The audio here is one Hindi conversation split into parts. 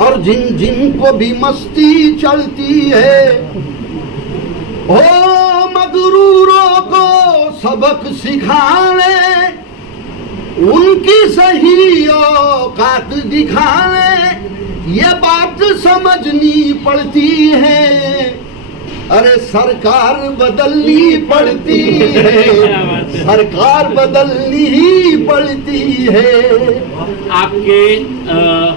और जिन जिन को भी मस्ती चढ़ती है, ओ मगरूरों को सबक सिखाने, उनकी सही औकात दिखाने, ये बात समझनी पड़ती है। अरे सरकार बदलनी पड़ती है, सरकार बदलनी ही पड़ती है। आपके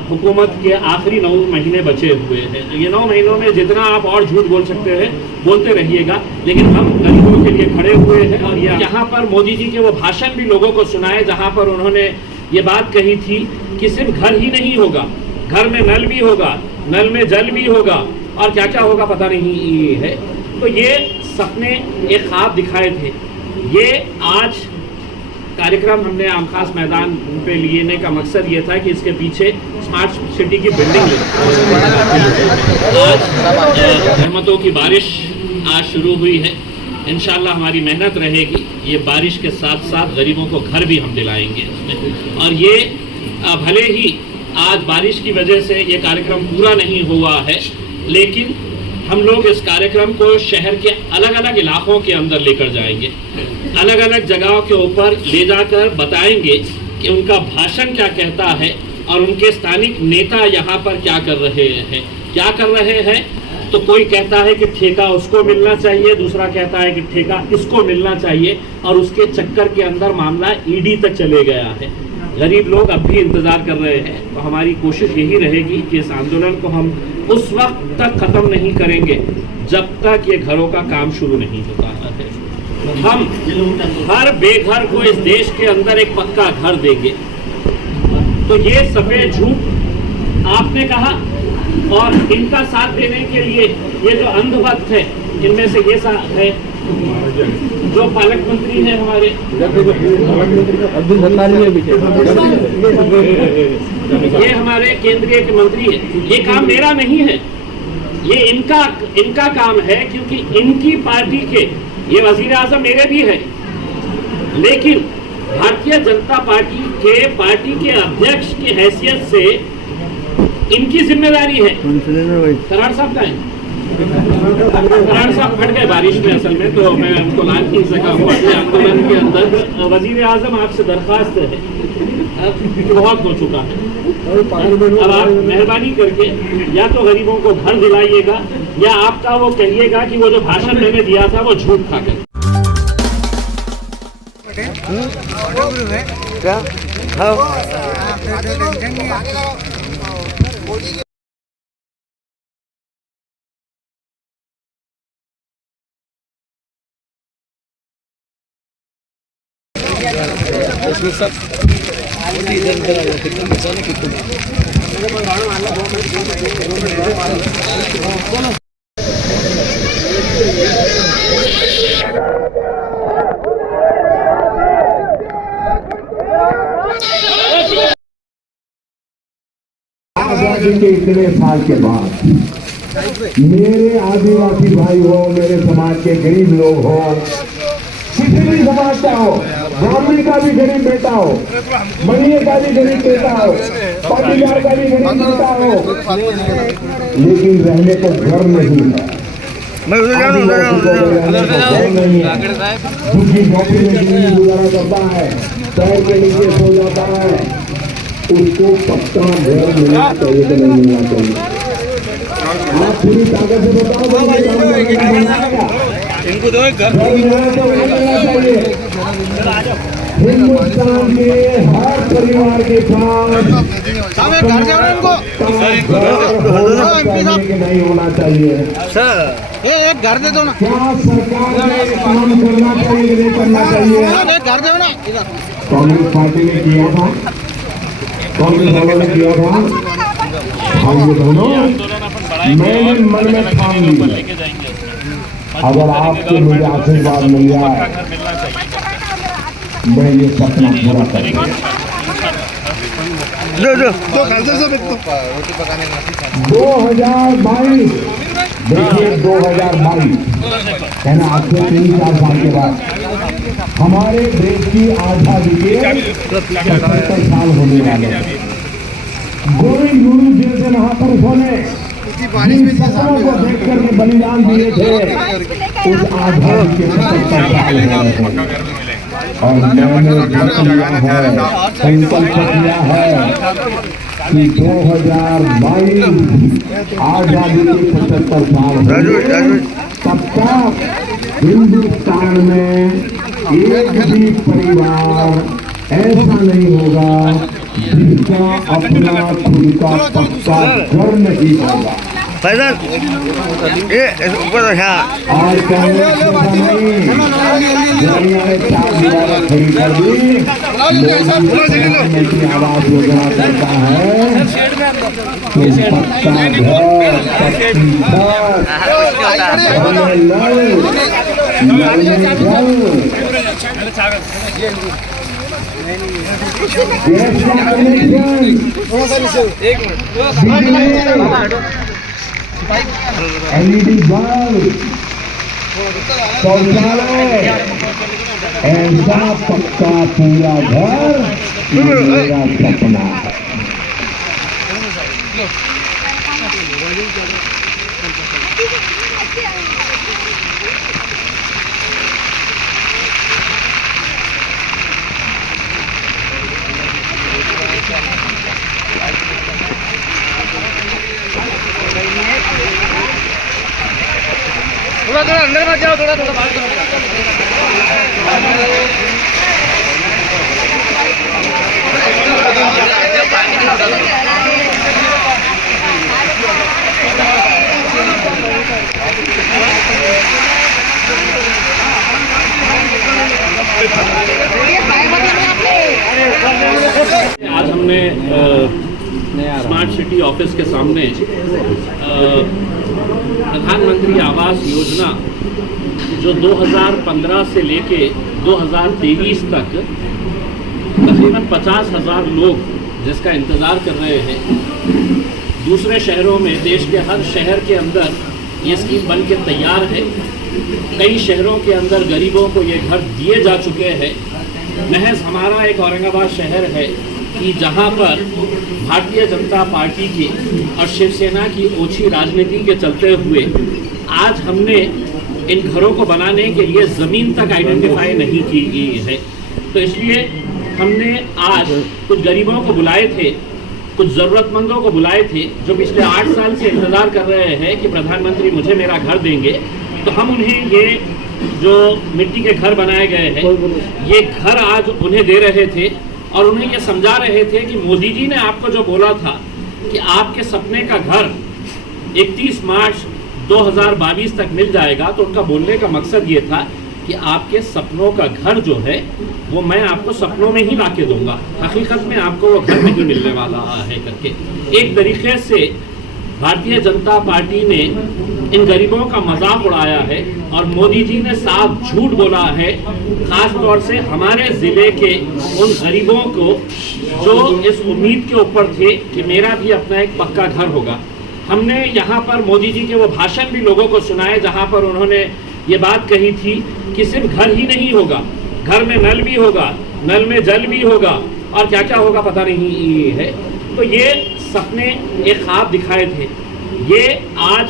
हुकूमत के आखिरी 9 महीने बचे हुए हैं। ये 9 महीनों में जितना आप और झूठ बोल सकते हैं बोलते रहिएगा, लेकिन हम गरीबों के लिए खड़े हुए हैं। और यहाँ पर मोदी जी के वो भाषण भी लोगों को सुनाए जहाँ पर उन्होंने ये बात कही थी कि सिर्फ घर ही नहीं होगा, घर में नल भी होगा, नल में जल भी होगा, और क्या क्या होगा पता नहीं है। तो ये सपने एक ख्वाब दिखाए थे। ये आज कार्यक्रम हमने आम खास मैदान पे लेने का मकसद ये था कि इसके पीछे स्मार्ट सिटी की बिल्डिंग ले। आज रहमतों की बारिश आज शुरू हुई है। इंशाल्लाह हमारी मेहनत रहेगी, ये बारिश के साथ साथ गरीबों को घर भी हम दिलाएंगे इसमें। और ये भले ही आज बारिश की वजह से ये कार्यक्रम पूरा नहीं हुआ है, लेकिन हम लोग इस कार्यक्रम को शहर के अलग अलग इलाकों के अंदर लेकर जाएंगे, अलग अलग जगहों के ऊपर ले जाकर बताएंगे कि उनका भाषण क्या कहता है और उनके स्थानिक नेता यहाँ पर क्या कर रहे हैं। तो कोई कहता है कि ठेका उसको मिलना चाहिए, दूसरा कहता है कि ठेका इसको मिलना चाहिए, और उसके चक्कर के अंदर मामला ईडी तक चले गया है। गरीब लोग अब भी इंतजार कर रहे हैं। तो हमारी कोशिश यही रहेगी कि इस आंदोलन को हम उस वक्त तक खत्म नहीं करेंगे जब तक ये घरों का काम शुरू नहीं होता है। हम हर बेघर को इस देश के अंदर एक पक्का घर देंगे। तो ये सफेद झूठ आपने कहा, और इनका साथ देने के लिए ये जो अंधभक्त है, इनमें से ये है जो पालक मंत्री है हमारे, ये हमारे केंद्रीय के मंत्री है। ये काम मेरा नहीं है, ये इनका काम है, क्योंकि इनकी पार्टी के ये वजीर आजम मेरे भी है, लेकिन भारतीय जनता पार्टी के अध्यक्ष की हैसियत से इनकी जिम्मेदारी है। कराड़ साहब का है, कराड़ साहब फट गए बारिश में असल में, तो मैं उनको ला नहीं सका हूँ अपने आंदोलन के अंदर। वजीर आजम आपसे दरख्वास्त है, बहुत हो चुका है, अब आप मेहरबानी करके या तो गरीबों को घर दिलाइएगा, या आपका वो कहिएगा कि वो जो भाषण मैंने दिया था वो झूठ था। क्या उसमें सब आजादी के इतने साल के बाद मेरे आदिवासी भाई हो, मेरे समाज के गरीब लोग हो, किसी भी समाज का हो, ब्राह्मण का भी गरीब बेटा हो, मणिये का भी गरीब बेटा हो, पाटीदार का भी गरीब बेटा हो, लेकिन रहने को घर नहीं है, दुखी नौकरी में जिंदगी गुजारा करता है, पैर के नीचे सो जाता है, उसको पक्का घर मिलना चाहिए कि नहीं मिलना चाहिए? आप पूरी ताकत से बताओ, इनको दो घर हिंदुस्तान के हर परिवार के साथ नहीं होना चाहिए। एक घर दे दो ना, क्या सरकार ने काम करना चाहिए नहीं करना चाहिए? एक घर दो ना। कांग्रेस पार्टी ने किया था, कांग्रेस वालों ने किया था, हम ये दोनों मैंने मन में ठान लिया, अगर आपको मुझे आशीर्वाद मिल जाए मैं ये सपना पूरा करूंगा। 2022 देखिए 2022 है ना, आज से 3-4 साल के बाद हमारे देश की आजादी के 75 साल होने वाले। गोविंद गुरु जैसे हमारे महापुरुषों ने जिन सपनों को देख करके बलिदान दिए थे उस आजादी के 75 साल हो रहे हैं और मैंने व्रत लिया है, संकल्प किया है कि 2022 आजादी के 75 साल होंगे, तब तक हिंदुस्तान में एक भी परिवार ऐसा नहीं होगा जिसका अपना खुद का पक्का घर नहीं होगा। ऊपर आज कांग्रेस ने 4 दीवारें खड़ी कर दी, प्रधानमंत्री आवास योजना करता है तो पक्का घर, पक्की LED बल्ब, शौचालय, ऐसा पक्का पूरा घर मेरा सपना है। थोड़ा थोड़ा अंदर मत जाओ, थोड़ा थोड़ा बाहर करो। आज हमने स्मार्ट सिटी ऑफिस के सामने प्रधानमंत्री आवास योजना जो 2015 से लेके 2023 तक तकरीबन 50,000 लोग जिसका इंतज़ार कर रहे हैं। दूसरे शहरों में, देश के हर शहर के अंदर ये स्कीम बन के तैयार है। कई शहरों के अंदर गरीबों को ये घर दिए जा चुके हैं। महज हमारा एक औरंगाबाद शहर है कि जहाँ पर भारतीय जनता पार्टी की और शिवसेना की ओछी राजनीति के चलते हुए आज हमने इन घरों को बनाने के लिए ज़मीन तक आइडेंटिफाई नहीं की गई है। तो इसलिए हमने आज कुछ गरीबों को बुलाए थे, कुछ ज़रूरतमंदों को बुलाए थे जो पिछले 8 साल से इंतज़ार कर रहे हैं कि प्रधानमंत्री मुझे मेरा घर देंगे। तो हम उन्हें ये जो मिट्टी के घर बनाए गए हैं, ये घर आज उन्हें दे रहे थे और उन्हें ये समझा रहे थे कि मोदी जी ने आपको जो बोला था कि आपके सपने का घर 31 मार्च 2022 तक मिल जाएगा, तो उनका बोलने का मकसद ये था कि आपके सपनों का घर जो है वो मैं आपको सपनों में ही ला के दूंगा, हकीकत में आपको वो घर नहीं मिलने वाला है करके। एक तरीके से भारतीय जनता पार्टी ने इन गरीबों का मजाक उड़ाया है और मोदी जी ने साफ झूठ बोला है, खास तौर से हमारे ज़िले के उन गरीबों को जो इस उम्मीद के ऊपर थे कि मेरा भी अपना एक पक्का घर होगा। हमने यहाँ पर मोदी जी के वो भाषण भी लोगों को सुनाए जहाँ पर उन्होंने ये बात कही थी कि सिर्फ घर ही नहीं होगा, घर में नल भी होगा, नल में जल भी होगा और क्या क्या होगा पता नहीं है। तो ये सपने एक ख्वाब दिखाए थे। ये आज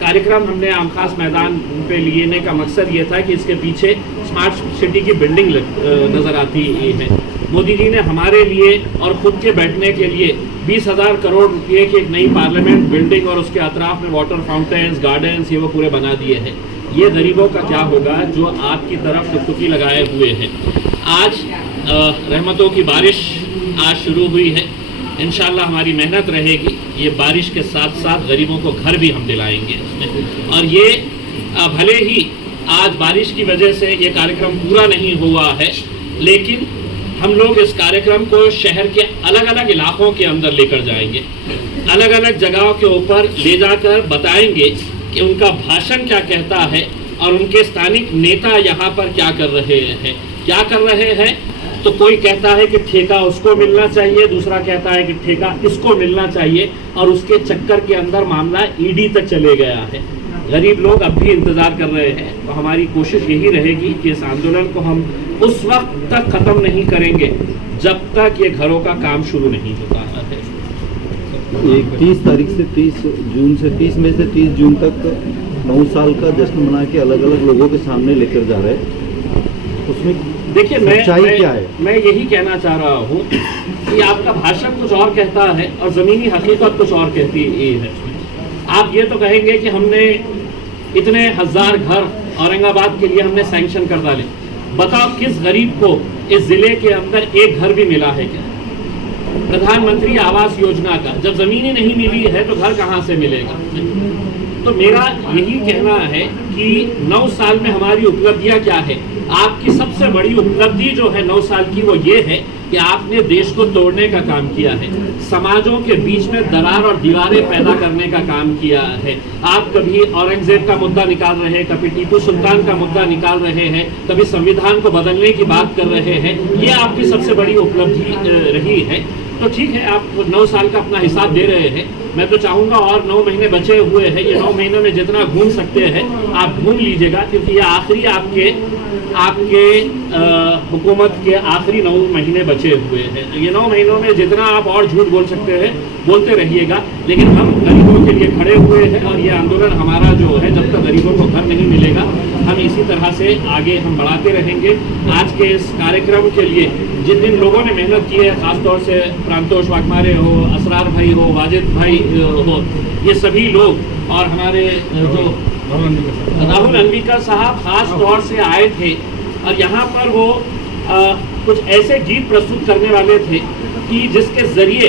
कार्यक्रम हमने आम खास मैदान पे लेने का मकसद ये था कि इसके पीछे स्मार्ट सिटी की बिल्डिंग नज़र आती है। मोदी जी ने हमारे लिए और खुद के बैठने के लिए 20,000 करोड़ रुपए की एक नई पार्लियामेंट बिल्डिंग और उसके अतराफ में वाटर फाउंटेन्स, गार्डन्स ये वो पूरे बना दिए हैं। ये गरीबों का क्या होगा जो आपकी तरफ टुकटुकी लगाए हुए हैं। आज रहमतों की बारिश आज शुरू हुई है। इंशाल्लाह हमारी मेहनत रहेगी, ये बारिश के साथ साथ गरीबों को घर भी हम दिलाएंगे उसमें। और ये भले ही आज बारिश की वजह से ये कार्यक्रम पूरा नहीं हुआ है, लेकिन हम लोग इस कार्यक्रम को शहर के अलग अलग इलाकों के अंदर लेकर जाएंगे, अलग अलग जगहों के ऊपर ले जाकर बताएंगे कि उनका भाषण क्या कहता है और उनके स्थानिक नेता यहाँ पर क्या कर रहे हैं। तो कोई कहता है कि ठेका उसको मिलना चाहिए, दूसरा कहता है कि ठेका इसको मिलना चाहिए और उसके चक्कर के अंदर मामला ईडी तक चले गया है। गरीब लोग अब भी इंतज़ार कर रहे हैं। तो हमारी कोशिश यही रहेगी कि इस आंदोलन को हम उस वक्त तक ख़त्म नहीं करेंगे जब तक ये घरों का काम शुरू नहीं होता है। एक 30 तारीख से 30 जून से 30 मई से 30 जून तक 9 साल का जश्न मना के अलग अलग लोगों के सामने लेकर जा रहे हैं। उसमें देखिए सच्चाई क्या है? मैं यही कहना चाह रहा हूँ कि आपका भाषण कुछ और कहता है और ज़मीनी हकीकत कुछ और कहती है। आप ये तो कहेंगे कि हमने इतने हजार घर औरंगाबाद के लिए हमने सैंक्शन कर डाले। बताओ किस गरीब को इस जिले के अंदर एक घर भी मिला है क्या? प्रधानमंत्री आवास योजना का जब जमीन ही नहीं मिली है तो घर कहाँ से मिलेगा? तो मेरा यही कहना है कि 9 साल में हमारी उपलब्धियां क्या है। आपकी सबसे बड़ी उपलब्धि जो है 9 साल की वो ये है कि आपने देश को तोड़ने का काम किया है, समाजों के बीच में दरार और दीवारें पैदा करने का काम किया है। आप कभी औरंगजेब का मुद्दा निकाल रहे हैं, कभी टीपू सुल्तान का मुद्दा निकाल रहे हैं, कभी संविधान को बदलने की बात कर रहे हैं। ये आपकी सबसे बड़ी उपलब्धि रही है। तो ठीक है, आप 9 साल का अपना हिसाब दे रहे हैं। मैं तो चाहूँगा और 9 महीने बचे हुए हैं, ये 9 महीनों में जितना घूम सकते हैं आप घूम लीजिएगा, क्योंकि ये आखिरी आपके हुकूमत के आखिरी 9 महीने बचे हुए हैं। ये 9 महीनों में जितना आप और झूठ बोल सकते हैं बोलते रहिएगा, लेकिन हम गरीबों के लिए खड़े हुए हैं और ये आंदोलन हमारा जो है जब तक गरीबों को घर नहीं मिलेगा हम इसी तरह से आगे हम बढ़ाते रहेंगे। आज के इस कार्यक्रम के लिए जिन जिन लोगों ने मेहनत की है, खासतौर से प्रांतोष वाघमारे हो, असरार भाई हो, वाजिद भाई हो, ये सभी लोग और हमारे जो राहुल अन्विका साहब खास तौर से आए थे और यहाँ पर वो कुछ ऐसे गीत प्रस्तुत करने वाले थे कि जिसके जरिए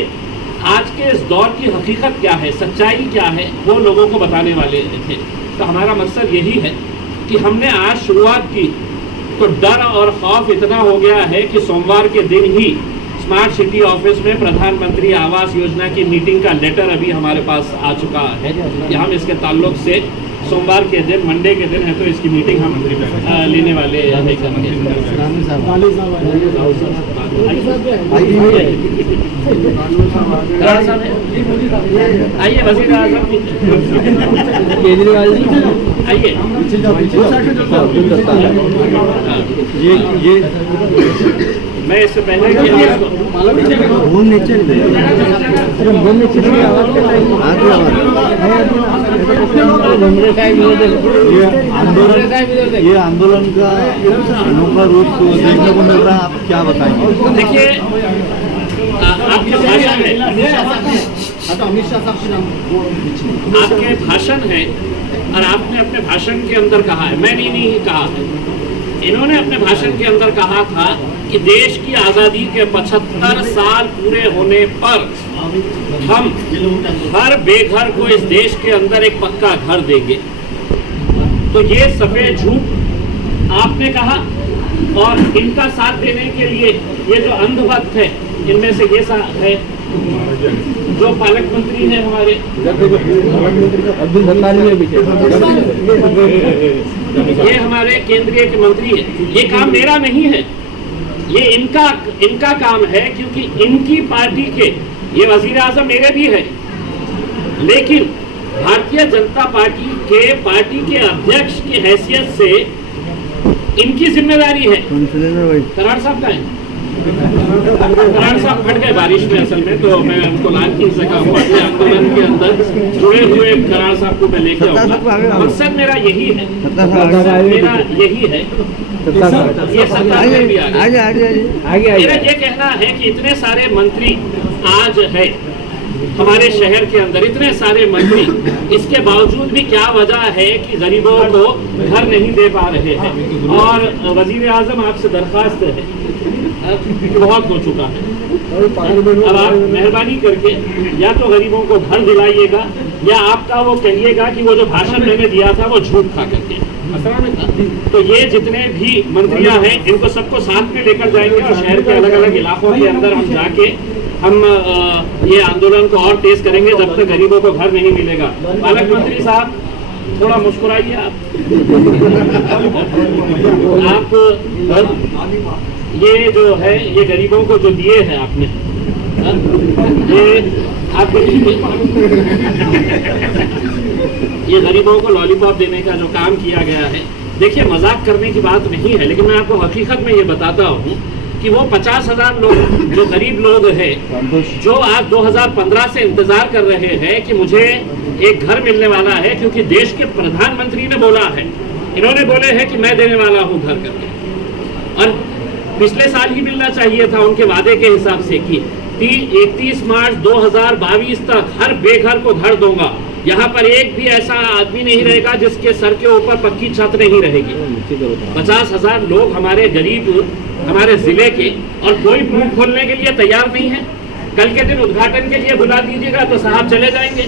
आज के इस दौर की हकीकत क्या है, सच्चाई क्या है, वो लोगों को बताने वाले थे। तो हमारा मकसद यही है कि हमने आज शुरुआत की तो डर और खौफ इतना हो गया है कि सोमवार के दिन ही स्मार्ट सिटी ऑफिस में प्रधानमंत्री आवास योजना की मीटिंग का लेटर अभी हमारे पास आ चुका है कि हम इसके ताल्लुक से सोमवार के दिन, मंडे के दिन है तो इसकी मीटिंग हम लेने वाले हैं। आइए वज़ीर आज़म केजरीवाल जी, आइए। ये मैं इससे पहले कि ये आंदोलन का अनोखा रूप देखने को मिल रहा है, आप क्या बताएंगे? देखिए, आपके भाषण है, आपके भाषण है और आपने अपने भाषण के अंदर कहा है, मैंने नहीं कहा है, इन्होंने अपने भाषण के अंदर कहा था कि देश की आज़ादी के 75 साल पूरे होने पर हम हर बेघर को इस देश के अंदर एक पक्का घर देंगे। तो ये सफेद झूठ आपने कहा और इनका साथ देने के लिए ये जो अंधभक्त है, इनमें से ये है जो पालक मंत्री है हमारे ये हमारे केंद्रीय के मंत्री है। ये काम मेरा नहीं है, ये इनका काम है, क्योंकि इनकी पार्टी के ये वजीर आजम मेरे भी है, लेकिन भारतीय जनता पार्टी के अध्यक्ष की हैसियत से इनकी जिम्मेदारी है। कराड़ साहब का है, कराड़ साहब फट गए बारिश में असल में, तो मैं उनको लाल नहीं सका। अपने आंदोलन के अंदर जुड़े हुए कराड़ साहब को मैं लेके आऊंगा। मकसद मेरा यही है, ये सत्ता में भी मेरा ये कहना है कि इतने सारे मंत्री आज है हमारे शहर के अंदर, इतने सारे मंत्री, इसके बावजूद भी क्या वजह है कि गरीबों को घर नहीं दे पा रहे हैं। और वजीर आजम आपसे दरख्वास्त है, बहुत हो चुका है, अब आप मेहरबानी करके या तो गरीबों को घर दिलाइएगा या आपका वो कहिएगा कि वो जो भाषण मैंने दिया था वो झूठ था करके। तो ये जितने भी मंत्रियां हैं इनको सबको साथ में लेकर जाएंगे और शहर के अलग अलग इलाकों के अंदर हम जाके हम ये आंदोलन को और तेज करेंगे जब तक गरीबों को घर नहीं मिलेगा। पालक मंत्री साहब थोड़ा मुस्कुराइए आप ये जो है ये गरीबों को जो दिए हैं आपने, ये आप ये गरीबों को लॉलीपॉप देने का जो काम किया गया है, देखिए मजाक करने की बात नहीं है, लेकिन मैं आपको हकीकत में ये बताता हूँ कि वो 50,000 लोग जो गरीब लोग हैं, जो आज 2015 से इंतजार कर रहे हैं कि मुझे एक घर मिलने वाला है, क्योंकि देश के प्रधानमंत्री ने बोला है, इन्होंने बोले हैं कि मैं देने वाला हूं घर करके, और पिछले साल ही मिलना चाहिए था उनके वादे के हिसाब से कि 31 मार्च 2022 तक हर बेघर को घर दूंगा। यहाँ पर एक भी ऐसा आदमी नहीं रहेगा जिसके सर के ऊपर पक्की छत नहीं रहेगी। 50,000 लोग हमारे गरीब हमारे जिले के, और कोई मुंह खोलने के लिए तैयार नहीं है। कल के दिन उद्घाटन के लिए बुला दीजिएगा तो साहब चले जाएंगे,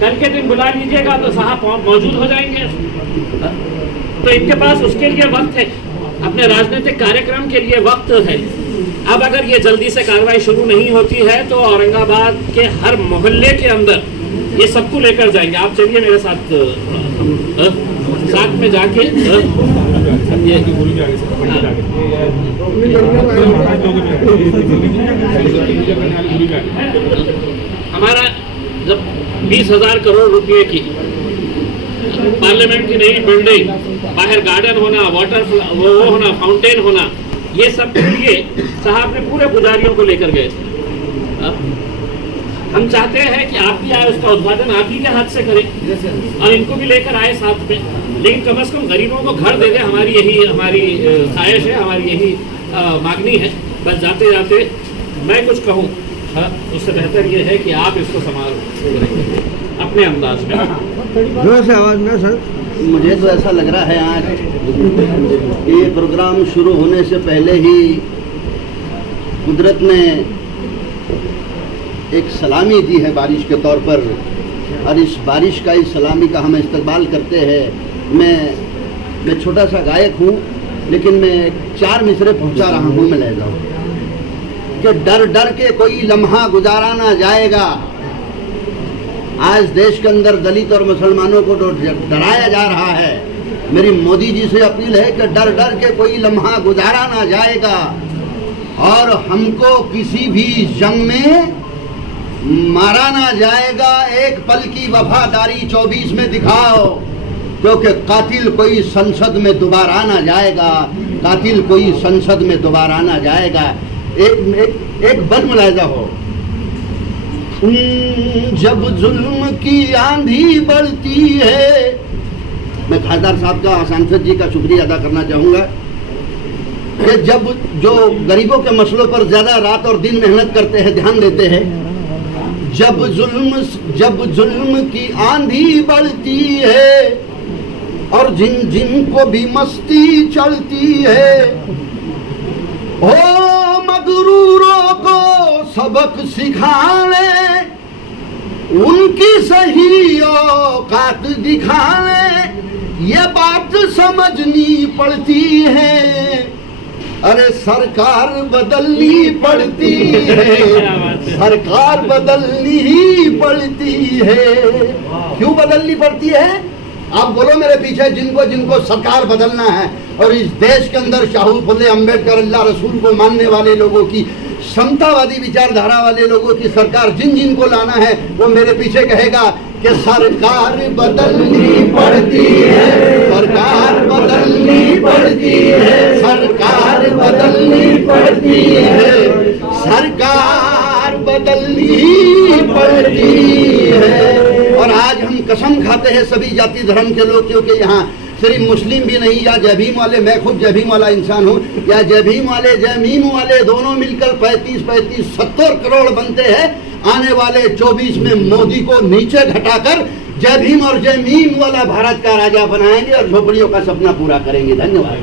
कल के दिन बुला लीजिएगा तो साहब मौजूद हो जाएंगे। तो इनके पास उसके लिए वक्त है, अपने राजनीतिक कार्यक्रम के लिए वक्त है। अब अगर ये जल्दी से कार्रवाई शुरू नहीं होती है तो औरंगाबाद के हर मोहल्ले के अंदर ये सबको लेकर जाएंगे। आप चलिए मेरे साथ, साथ में जाके हमारा जब 20,000 करोड़ रुपए की पार्लियामेंट की नई बिल्डिंग, बाहर गार्डन होना, वाटर वो होना, फाउंटेन होना, ये सब के लिए साहब ने पूरे पुजारियों को लेकर गए थे। हम चाहते हैं कि आप भी आए, उसका उद्घाटन आप ही के हाथ से करें और इनको भी लेकर आए साथ में, लेकिन कम से कम गरीबों को घर दे दे। हमारी ख्वाहिश है, हमारी यही मांगनी है। बस जाते जाते मैं कुछ कहूँ उससे बेहतर ये है कि आप इसको संभालो अपने अंदाज में। जोर से आवाज में सर। मुझे तो ऐसा लग रहा है आज कि ये प्रोग्राम शुरू होने से पहले ही कुदरत ने एक सलामी दी है बारिश के तौर पर, और इस बारिश का, इस सलामी का हम इस्तकबाल करते हैं। मैं छोटा सा गायक हूँ, लेकिन मैं 4 मिसरे पहुँचा रहा हूँ। मैं ले जाऊँ कि डर डर के कोई लम्हा गुजारा ना जाएगा। आज देश के अंदर दलित और मुसलमानों को डराया जा रहा है। मेरी मोदी जी से अपील है कि डर डर के कोई लम्हा गुजारा ना जाएगा, और हमको किसी भी जंग में मारा ना जाएगा। एक पल की वफादारी 24 में दिखाओ, क्योंकि कातिल कोई संसद में दोबारा ना जाएगा, कातिल कोई संसद में दोबारा ना जाएगा। एक बद मुलाहिजा हो। जब जुल्म की आंधी बढ़ती है, मैं खासदार साहब का, सांसद जी का शुक्रिया अदा करना चाहूँगा कि जब जो गरीबों के मसलों पर ज़्यादा रात और दिन मेहनत करते हैं, ध्यान देते हैं, जब जुल्म की आंधी बढ़ती है और जिनको भी मस्ती चढ़ती है, ओ मगरूरों को सबक सिखाने, उनकी सही औकात दिखाने, ये बात समझनी पड़ती है। अरे सरकार बदलनी पड़ती है, सरकार बदलनी ही पड़ती है। क्यों बदलनी पड़ती है? आप बोलो मेरे पीछे, जिनको जिनको सरकार बदलना है, और इस देश के अंदर शाहू फुले अम्बेडकर, अल्लाह रसूल को मानने वाले लोगों की, समतावादी विचारधारा वाले लोगों की सरकार जिन जिनको लाना है, वो मेरे पीछे कहेगा कि सरकार बदलनी पड़ती है, सरकार बदलनी पड़ती है, सरकार बदलनी पड़ती है, सरकार बदलनी पड़ती है। और आज हम कसम खाते हैं सभी जाति धर्म के लोग, क्योंकि यहाँ सिर्फ मुस्लिम भी नहीं, या जय भीम वाले, मैं खुद जय भीम वाला इंसान हूँ, या जय भीम वाले जय मीम वाले दोनों मिलकर 35-70 करोड़ बनते हैं। आने वाले 24 में मोदी को नीचे घटाकर जय भीम और जय मीम वाला भारत का राजा बनाएंगे और झोपड़ियों का सपना पूरा करेंगे। धन्यवाद।